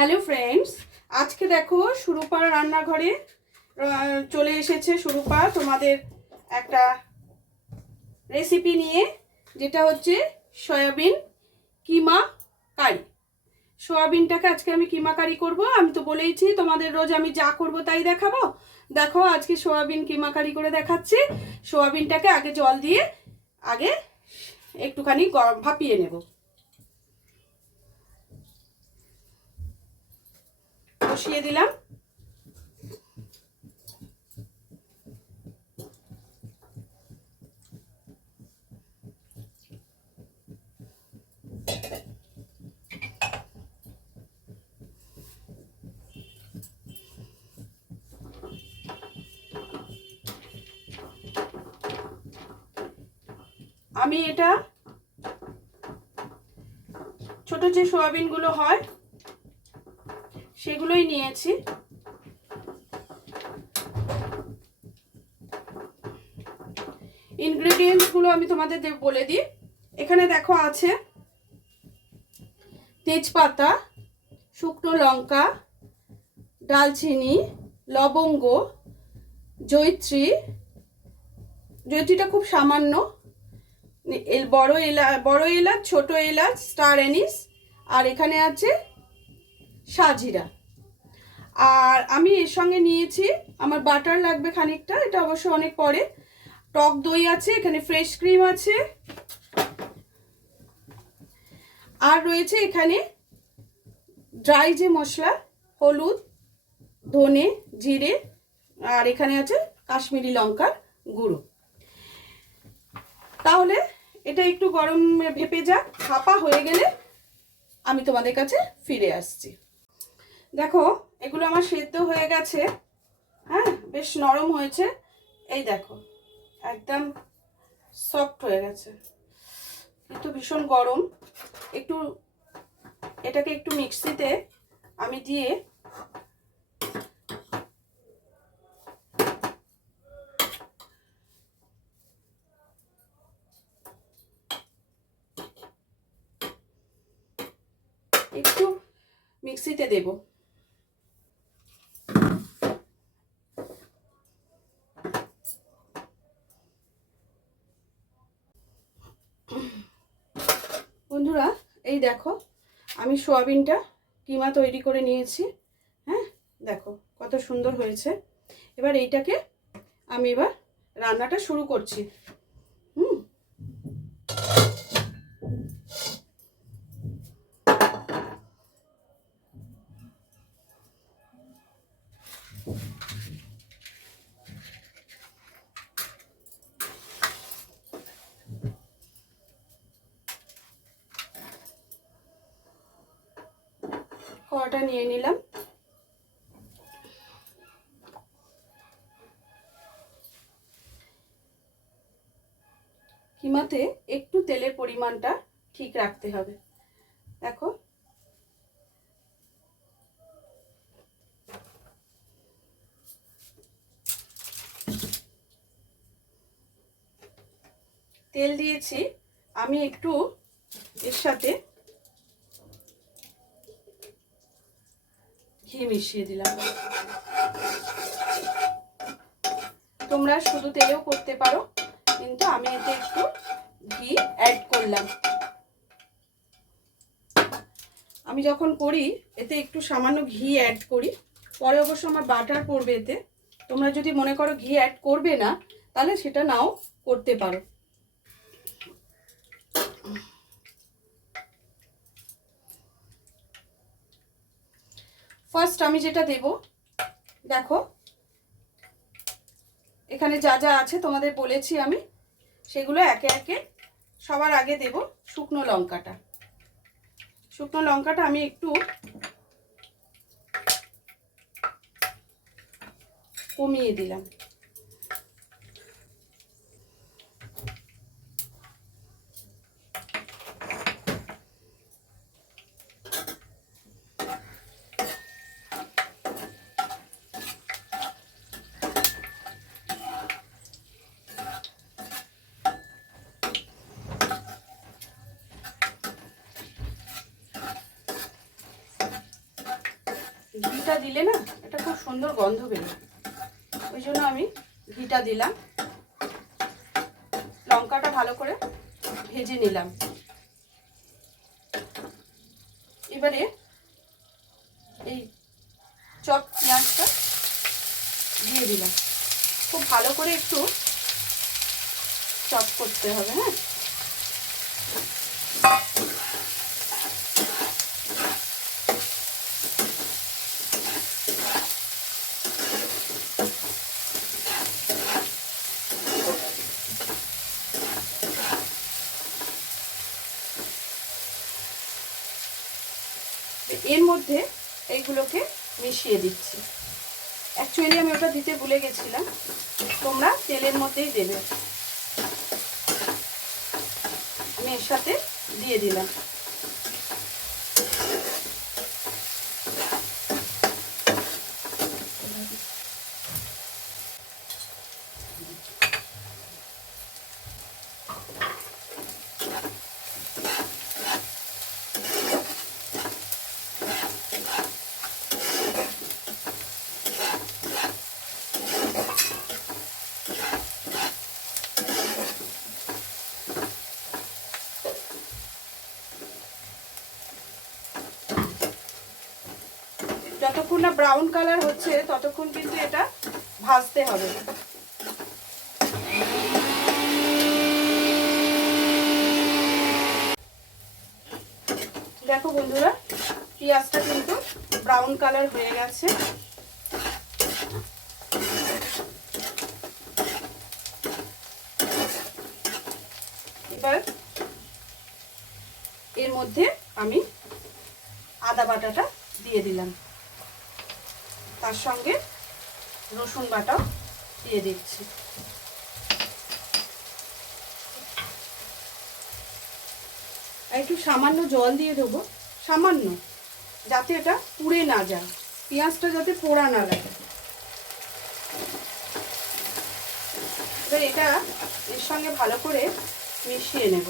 Hello friends, আজকে দেখো সুরূপার রান্নাঘরে চলে এসেছে সুরূপা তোমাদের একটা রেসিপি নিয়ে, যেটা হচ্ছে সয়াবিন কিমা কারি। সয়াবিনটাকে আজকে আমি কিমা কারি করবো। আমি তো বলেইছি তোমাদের রোজ আমি যা করব তাই দেখাবো। দেখো আজকে সয়াবিন কিমা কারি করে দেখাচ্ছি। সয়াবিনটাকে আগে জল দিয়ে আগে একটুখানি ভাপিয়ে নেব। বসিয়ে দিলাম। আমি এটা ছোট যে সয়াবিনগুলো হয় সেগুলোই নিয়েছি। ইনগ্রেডিয়েন্টসগুলো আমি তোমাদের বলে দিই। এখানে দেখো আছে তেজপাতা, শুকনো লঙ্কা, ডালচিনি, লবঙ্গ, জয়িত্রীটা খুব সামান্য, বড় এলাচ, ছোট এলাচ, স্টার অ্যানিস, আর এখানে আছে সাজিরা। আর আমি এর সঙ্গে নিয়েছি, আমার বাটার লাগবে খানিকটা, এটা অবশ্য অনেক পরে। টক দই আছে, এখানে ফ্রেশ ক্রিম আছে, আর রয়েছে এখানে ড্রাই যে মশলা, হলুদ, ধনে, জিরে, আর এখানে আছে কাশ্মীরি লঙ্কার গুঁড়ো। তাহলে এটা একটু গরম ভেপে যাক, ভাপা হয়ে গেলে আমি তোমাদের কাছে ফিরে আসছি। দেখো এগুলো আমার সেদ্ধ হয়ে গেছে, হ্যাঁ, বেশ নরম হয়েছে। এই দেখো একদম সফট হয়ে গেছে, কিন্তু ভীষণ গরম। এটাকে একটু মিক্সিতে আমি দিয়ে একটু মিক্সিতে দেব। বন্ধুরা এই দেখো আমি সোয়াবিনটা কিমা তৈরি করে নিয়েছি। হ্যাঁ দেখো কত সুন্দর হয়েছে। এবার এইটাকে আমি এবার রান্নাটা শুরু করছি। কড়াটা নিয়ে নিলাম। কিমাতে একটু তেলের পরিমাণটা ঠিক রাখতে হবে। দেখো তেল দিয়েছি, আমি একটু এর সাথে ঘি মিশিয়ে দিলাম। তোমরা শুধু তেলেও করতে পারো, কিন্তু আমি এতে একটু ঘি অ্যাড করলাম। আমি যখন করি এতে একটু সামান্য ঘি অ্যাড করি, পরে অবশ্য আমার বাটার পড়বে এতে। তোমরা যদি মনে করো ঘি অ্যাড করবে না, তাহলে সেটা নাও করতে পারো। ফার্স্ট আমি যেটা দেব, দেখো এখানে যা যা আছে তোমাদের বলেছি আমি, সেগুলো একে একে সবার আগে দেব শুকনো লঙ্কাটা। শুকনো লঙ্কাটা আমি একটু কমিয়ে দিলাম। ঘিটা দিলে না এটা খুব সুন্দর গন্ধ বেরোয়, ওই জন্য আমি ঘিটা দিলাম। লঙ্কাটা ভালো করে ভেজে নিলাম। এবারে এই চপ পেঁয়াজটা দিয়ে দিলাম। খুব ভালো করে একটু চপ করতে হবে। হ্যাঁ, এর মধ্যে এইগুলোকে মিশিয়ে দিচ্ছি। অ্যাকচুয়ালি আমি ওটা দিতে ভুলে গেছিলাম, তোমরা তেলের মধ্যেই দেবে। আমি এর সাথে দিয়ে দিলাম। যতক্ষণ না ব্রাউন কালার হচ্ছে ততক্ষণ কিন্তু এটা ভাজতে হবে। দেখো বন্ধুরা, পেঁয়াজটা কিন্তু ব্রাউন কালার হয়ে গেছে। এবার এর মধ্যে আমি আদা বাটাটা দিয়ে দিলাম, তার সঙ্গে রসুন বাটাও দিয়ে দিচ্ছি। একটু সামান্য জল দিয়ে দেবো, সামান্য, যাতে এটা পুড়ে না যায়, পেঁয়াজটা যাতে পোড়া না লাগে। এবার এটা এর সঙ্গে ভালো করে মিশিয়ে নেব।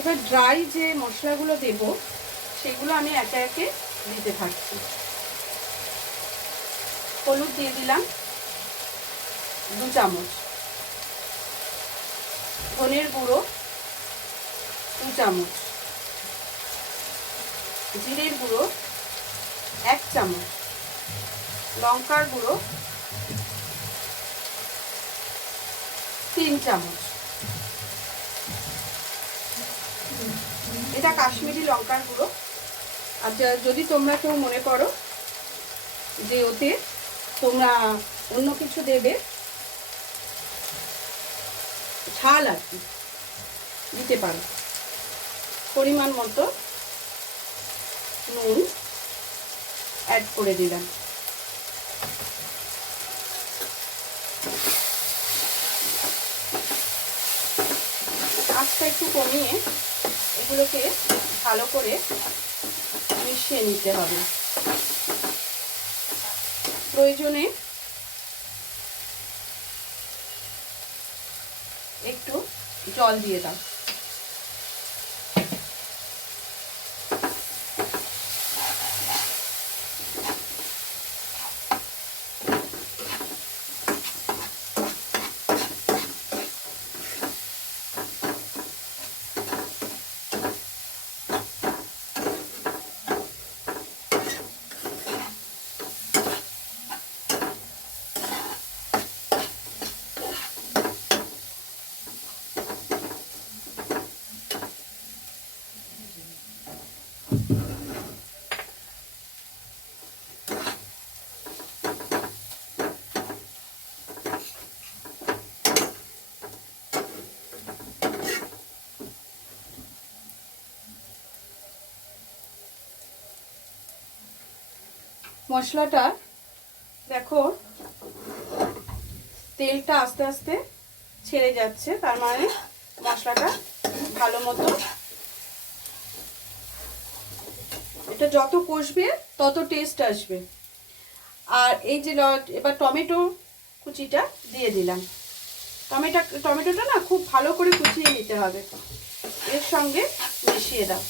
এবার ড্রাই যে মশলাগুলো দেব সেগুলো আমি একে একে দিতে থাকছি। হলুদ দিয়ে দিলাম 2 চামচ, ধনের গুঁড়ো 2 চামচ, জিরের গুঁড়ো 1 চামচ, লঙ্কার গুঁড়ো 3 চামচ। এটা কাশ্মীরি লঙ্কার গুঁড়ো। আর যদি তোমরা কেউ মনে করো যে ওতে তোমরা অন্য কিছু দেবে, ঝাল আর কি, দিতে পারো। পরিমাণ মতো নুন অ্যাড করে দিলাম। আঁচটা একটু কমিয়ে এগুলোকে ভালো করে মিশিয়ে নিতে হবে। প্রয়োজনে একটু জল দিয়ে দাও। মশলাটা দেখো তেলটা আস্তে আস্তে ছেড়ে যাচ্ছে, তার মানে মশলাটা ভালো মতো, এটা যত কষবে তত টেস্ট আসবে। আর এই যে এবার টমেটো কুচিটা দিয়ে দিলাম। টমেটোটা না খুব ভালো করে কুচিয়ে নিতে হবে, এর সঙ্গে মিশিয়ে দাও,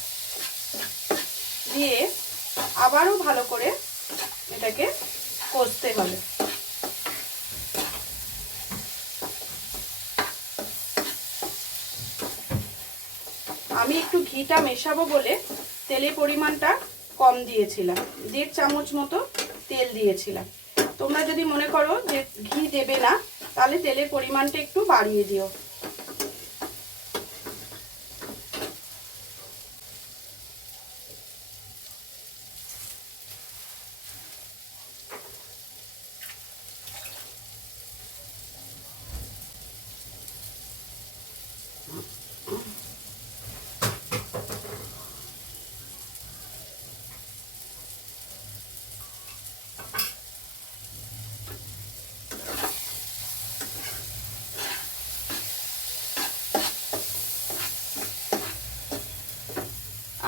দিয়ে আবারও ভালো করে এটাকে কষতে হবে। আমি একটু ঘিটা মেশাবো বলে তেলের পরিমাণটা কম দিয়েছিলাম, 1.5 চামচ মতো তেল দিয়েছিলাম। তোমরা যদি মনে করো যে ঘি দেবে না, তাহলে তেলের পরিমাণটা একটু বাড়িয়ে দিও।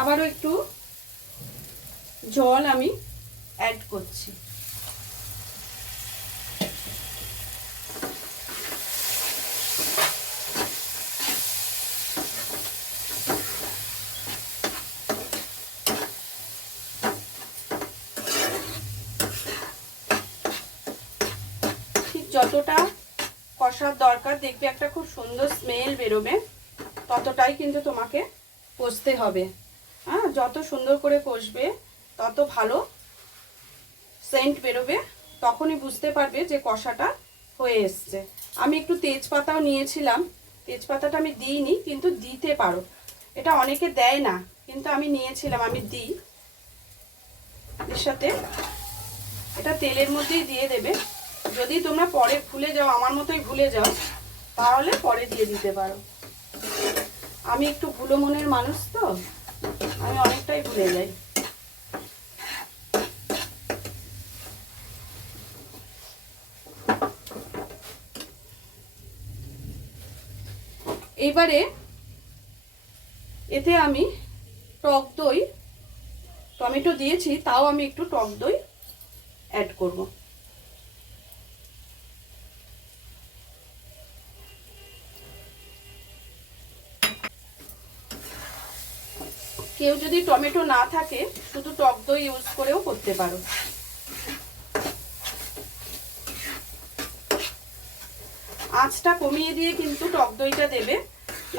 আবারও একটু জল আমি অ্যাড করছি। ঠিক যতটা কষার দরকার, দেখবে একটা খুব সুন্দর স্মেল বেরোবে, ততটাই কিন্তু তোমাকে কষতে হবে। হ্যাঁ, যত সুন্দর করে কষবে তত ভালো সেন্ট বেরোবে, তখনই বুঝতে পারবে যে কষাটা হয়ে এসছে। আমি একটু তেজপাতাও নিয়েছিলাম, তেজপাতাটা আমি দিইনি, কিন্তু দিতে পারো, এটা অনেকে দেয় না, কিন্তু আমি নিয়েছিলাম, আমি দিই। এর সাথে এটা তেলের মধ্যেই দিয়ে দেবে। যদি তোমরা পরে ভুলে যাও, আমার মতোই ভুলে যাও, তাহলে পরে দিয়ে দিতে পারো। আমি একটু ভুলো মনের মানুষ তো, আমি অনেকটাই ভুলে যাই। এবারে এতে আমি টক দই, টমেটো দিয়েছি তাও আমি একটু টক দই অ্যাড করব। কেউ যদি টমেটো না থাকে, শুধু টক দই ইউজ করেও করতে পারো। আঁচটা কমিয়ে দিয়ে কিন্তু টক দইটা দেবে,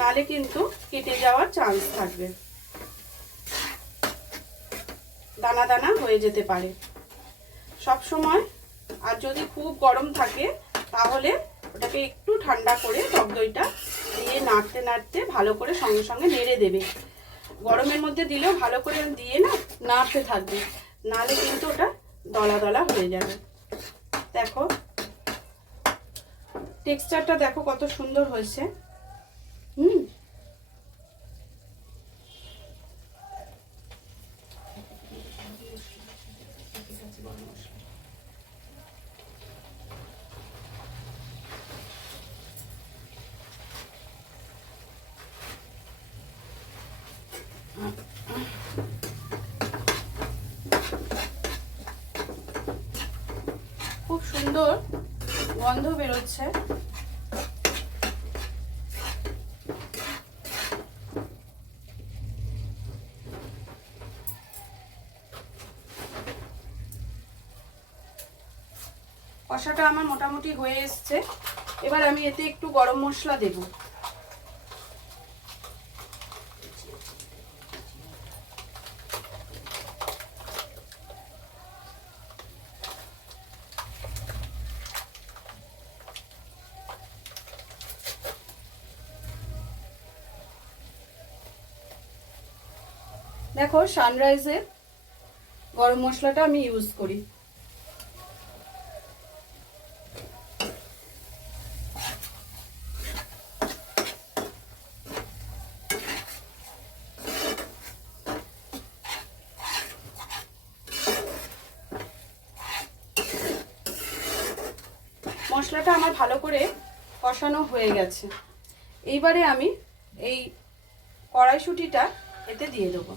নালে কিন্তু কেটে যাওয়ার চান্স থাকবে, দানা দানা হয়ে যেতে পারে সব সময়। আর যদি খুব গরম থাকে, তাহলে ওটাকে একটু ঠান্ডা করে টক দইটা দিয়ে নাড়তে নাড়তে ভালো করে সঙ্গে সঙ্গে নেড়ে দেবে। গরমের মধ্যে দিলেও ভালো করে দিয়ে না নাড়তে থাকবে, নালে কিন্তু ওটা দলা দলা হয়ে যাবে। দেখো টেক্সচারটা দেখো কত সুন্দর হয়েছে। খুব সুন্দর গন্ধ বেরোচ্ছে। কষাটা আমার মোটামুটি হয়ে এসছে। এবার আমি এতে একটু গরম মশলা দেব। দেখো সানরাইজের গরম মশলাটা আমি ইউজ করি। মশলাটা আমার ভালো করে কষানো হয়ে গেছে। এইবারে আমি এই কড়াইশুঁটিটা এতে দিয়ে দেবো।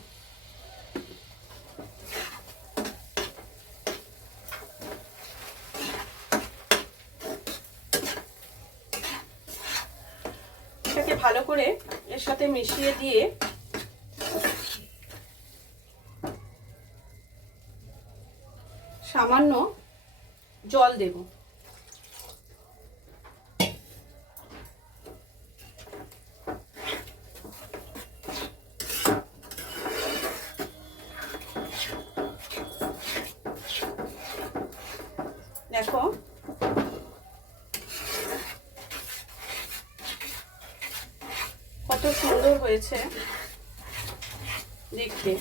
এটাকে ভালো করে এর সাথে মিশিয়ে দিয়ে সামান্য জল দেব। দেখো কত সুন্দর হয়েছে দেখতে।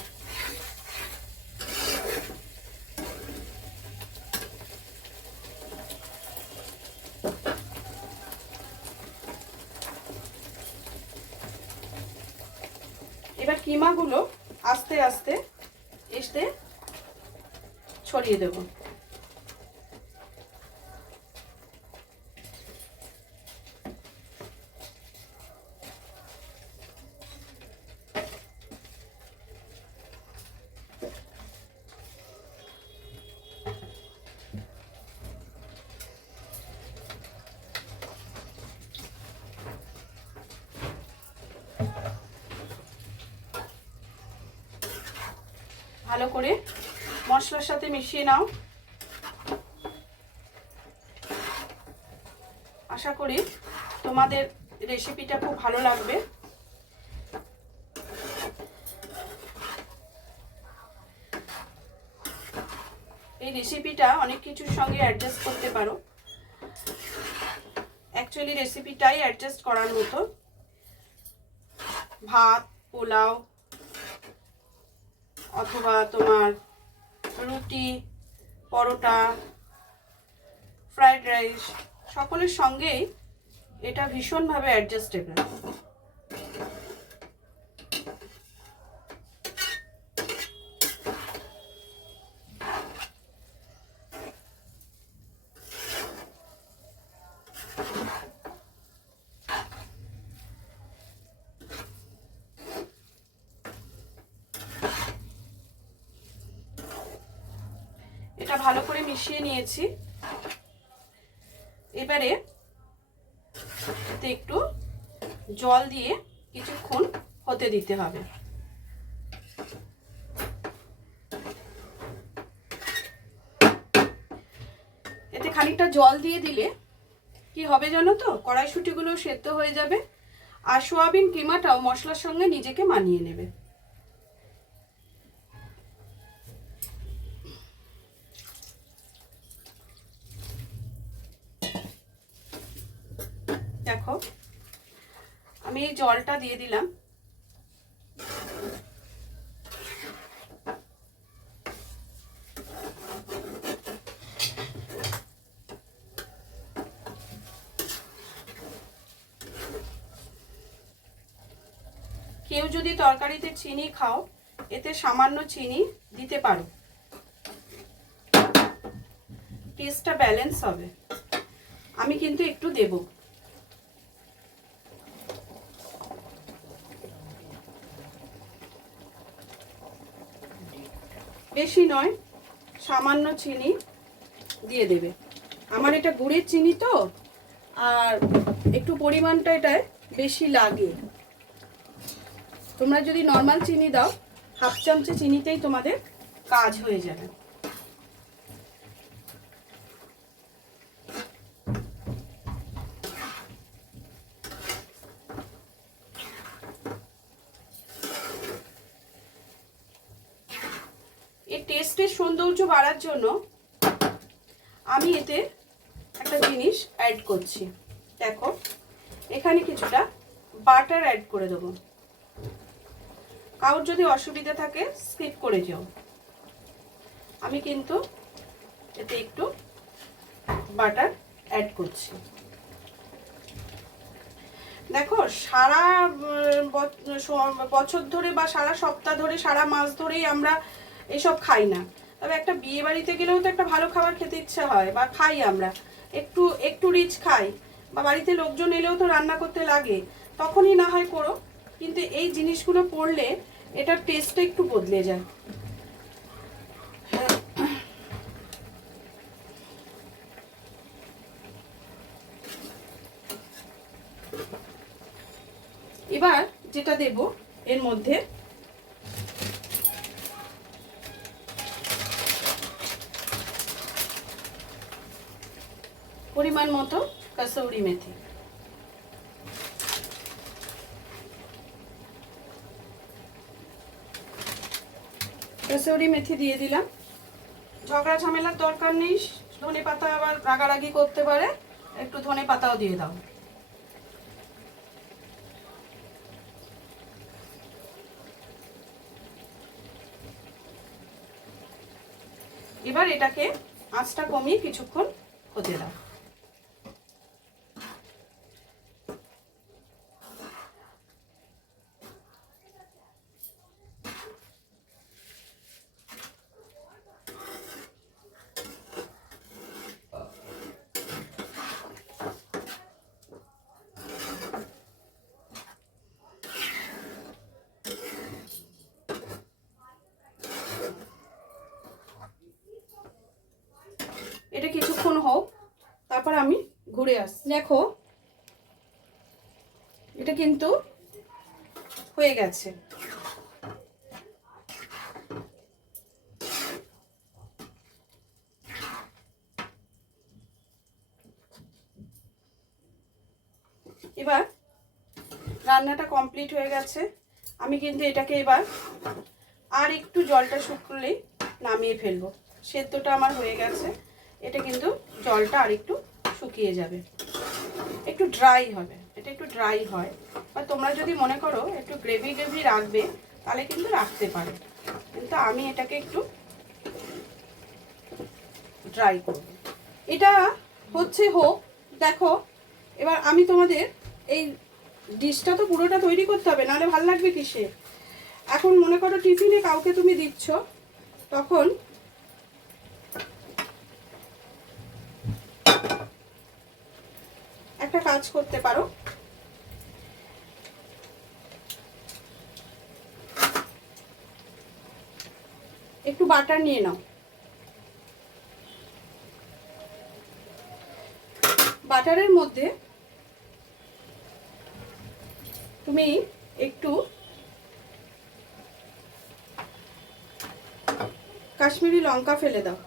এবার কিমাগুলো আস্তে আস্তে এসে ছড়িয়ে দেব। ভালো করে মশলার সাথে মিশিয়ে নাও। আশা করি তোমাদের রেসিপিটা খুব ভালো লাগবে। এই রেসিপিটা অনেক কিছুর সঙ্গে অ্যাডজাস্ট করতে পারো। অ্যাকচুয়ালি রেসিপিটাই অ্যাডজাস্ট করার মতো। ভাত, পোলাও অথবা তোমার রুটি, পরোটা, ফ্রাইড রাইস সকলের সঙ্গেই এটা ভীষণভাবে অ্যাডজাস্টেবল। এটা ভালো করে মিশিয়ে নিয়েছি। এবারে এতে একটু জল দিয়ে কিছুক্ষণ হতে দিতে হবে। এতে খানিকটা জল দিয়ে দিলে কি হবে জানো তো, কড়াইশুঁটিগুলো সেদ্ধ হয়ে যাবে আর সোয়াবিন কিমাটাও মশলার সঙ্গে নিজেকে মানিয়ে নেবে। দেখো আমি এই জলটা দিয়ে দিলাম। কেউ যদি তরকারিতে চিনি খাও, এতে সামান্য চিনি দিতে পারো, টেস্টটা ব্যালেন্স হবে। আমি কিন্তু একটু দেব। বেশি নয়, সামান্য চিনি দিয়ে দেবে। আমার এটা গুড়ের চিনি তো, আর একটু পরিমাণটা এটায় বেশি লাগে। তোমরা যদি নর্মাল চিনি দাও, হাফ চামচে চিনিতেই তোমাদের কাজ হয়ে যাবে। এই টেস্টের সৌন্দর্য বাড়ার জন্য আমি এতে একটা জিনিস অ্যাড করছি। দেখো এখানে কিছুটা বাটার অ্যাড করে দেবো। কারোর যদি অসুবিধা থাকে স্কিপ করে যাও। আমি কিন্তু এতে একটু বাটার অ্যাড করছি। দেখো সারা বছর ধরে বা সারা সপ্তাহ ধরে, সারা মাস ধরেই আমরা এসব খাই না, তবে একটা বিয়ে বাড়িতে গেলেও তো একটা ভালো খাবার খেতে ইচ্ছা হয় বা খাই আমরা। একটু একটু রিচ খাই, বা বাড়িতে লোকজন এলেও তো রান্না করতে লাগে, তখনই না হয় করো, কিন্তু এই জিনিসগুলো পড়লে এটার টেস্টটা একটু বদলে যায়। এবার যেটা দেব এর মধ্যে পরিমাণ মতো কসুরি মেথি। কসুরি মেথি দিয়ে দিলাম। ঝগড়া ঝামেলার দরকার নেই, ধনে পাতা আবার রাগারাগি করতে পারে, একটু ধনে পাতাও দিয়ে দাও। এবার এটাকে আঁচটা কমিয়ে কিছুক্ষণ হতে দাও। এটা কিছুক্ষণ হোক, তারপর আমি ঘুরে আসছি। দেখো এটা কিন্তু হয়ে গেছে। এবার রান্নাটা কমপ্লিট হয়ে গেছে। আমি কিন্তু এটাকে এবার আর একটু জলটা শুকলেই নামিয়ে ফেলবো। সেদ্ধটা আমার হয়ে গেছে, এটা কিন্তু জলটা আর একটু শুকিয়ে যাবে, একটু ড্রাই হবে, এটা একটু ড্রাই হয়। বা তোমরা যদি মনে করো একটু গ্রেভি গ্রেভি রাখবে তাহলে কিন্তু রাখতে পারো, কিন্তু আমি এটাকে একটু ড্রাই করব। এটা হচ্ছে হোক, দেখো এবার আমি তোমাদের এই ডিশটা তো পুরোটা তৈরি করতে হবে, নাহলে ভালো লাগবে কিসে। এখন মনে করো টিফিনে কাউকে তুমি দিচ্ছ, তখন একটা কাজ করতে পারো, একটু বাটার নিয়ে নাও। বাটারের মধ্যে তুমি একটু কাশ্মীরি লঙ্কা ফেলে দাও।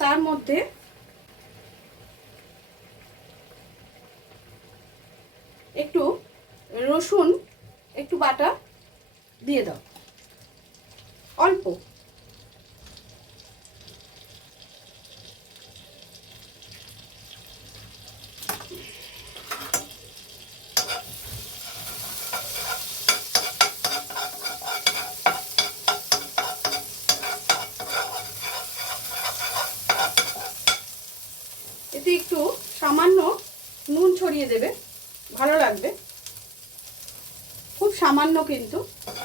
তার মধ্যে একটু রসুন একটু বাটা দিয়ে দাও, অল্প। এতে একটু সামান্য নুন ছড়িয়ে দেবে, ভালো লাগবে, খুব সামান্য কিন্তু,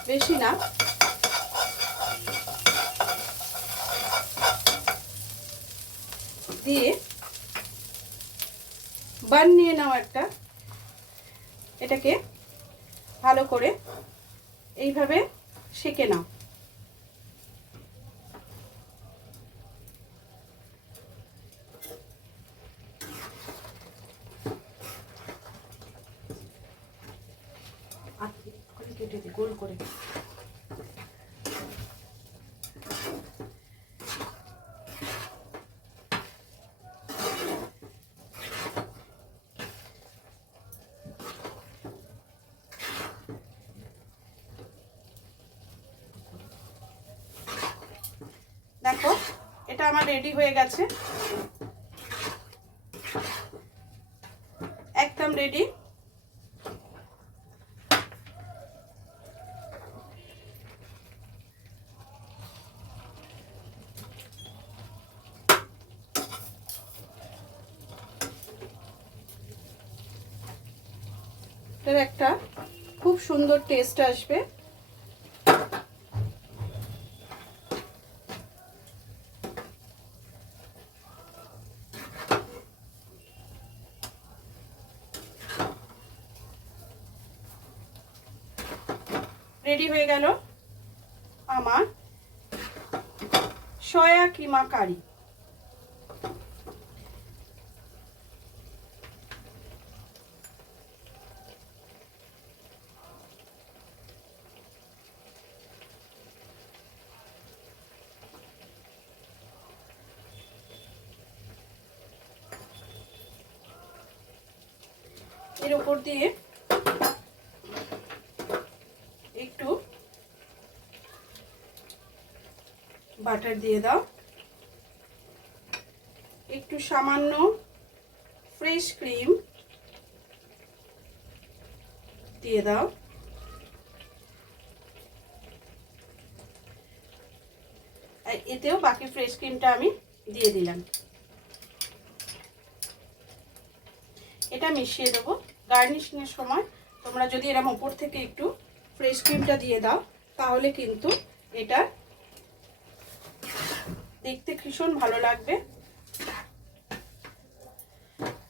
বেশি না। দিয়ে বান নিয়ে নাও একটা, এটাকে ভালো করে এইভাবে সেঁকে নাও। কেটে দি গোল করে। দেখো এটা আমার রেডি হয়ে গেছে, একদম রেডি। এটার একটা খুব সুন্দর টেস্ট আসবে। রেডি হয়ে গেল আমার সয়া কিমা কারি। এর উপর দিয়ে একটু বাটার দিয়ে দাও, একটু সামান্য ফ্রেশ ক্রিম দিয়ে দাও, আর এতেও বাকি ফ্রেশ ক্রিমটা আমি দিয়ে দিলাম। এটা মিশিয়ে দেবো। গার্নিশিংয়ের সময় তোমরা যদি এরকম উপর থেকে একটু ফ্রেশ ক্রিমটা দিয়ে দাও তাহলে কিন্তু এটা দেখতে ভীষণ ভালো লাগবে।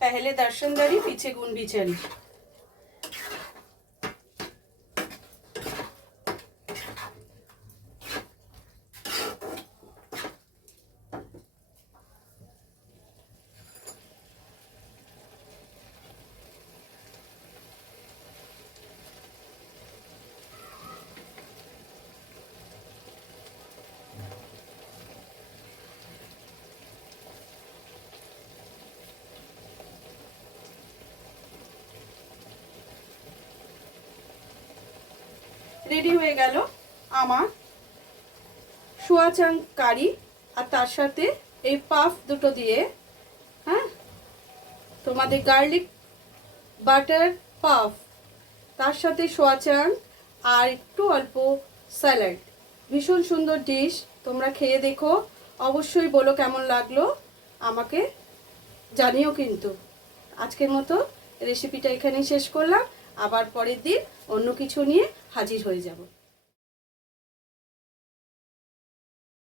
पहले दर्शनदारी पीछे गुण बिचारी। रेडी हो गेल आमार सोया चांक कारी और तार साथे এই পাফ দুটো দিয়ে হ্যাঁ তোমাদের গার্লিক বাটার পাফ তার সাথে সোয়া চাংক আর একটু অল্প স্যালাড ভীষণ সুন্দর ডিশ। তোমরা খেয়ে দেখো, অবশ্যই বলো কেমন লাগলো, আমাকে জানিও কিন্তু। আজকের মতো রেসিপিটা এখানেই শেষ করলাম, আবার পরের দিন অন্য কিছু নিয়ে হাজির হয়ে যাব।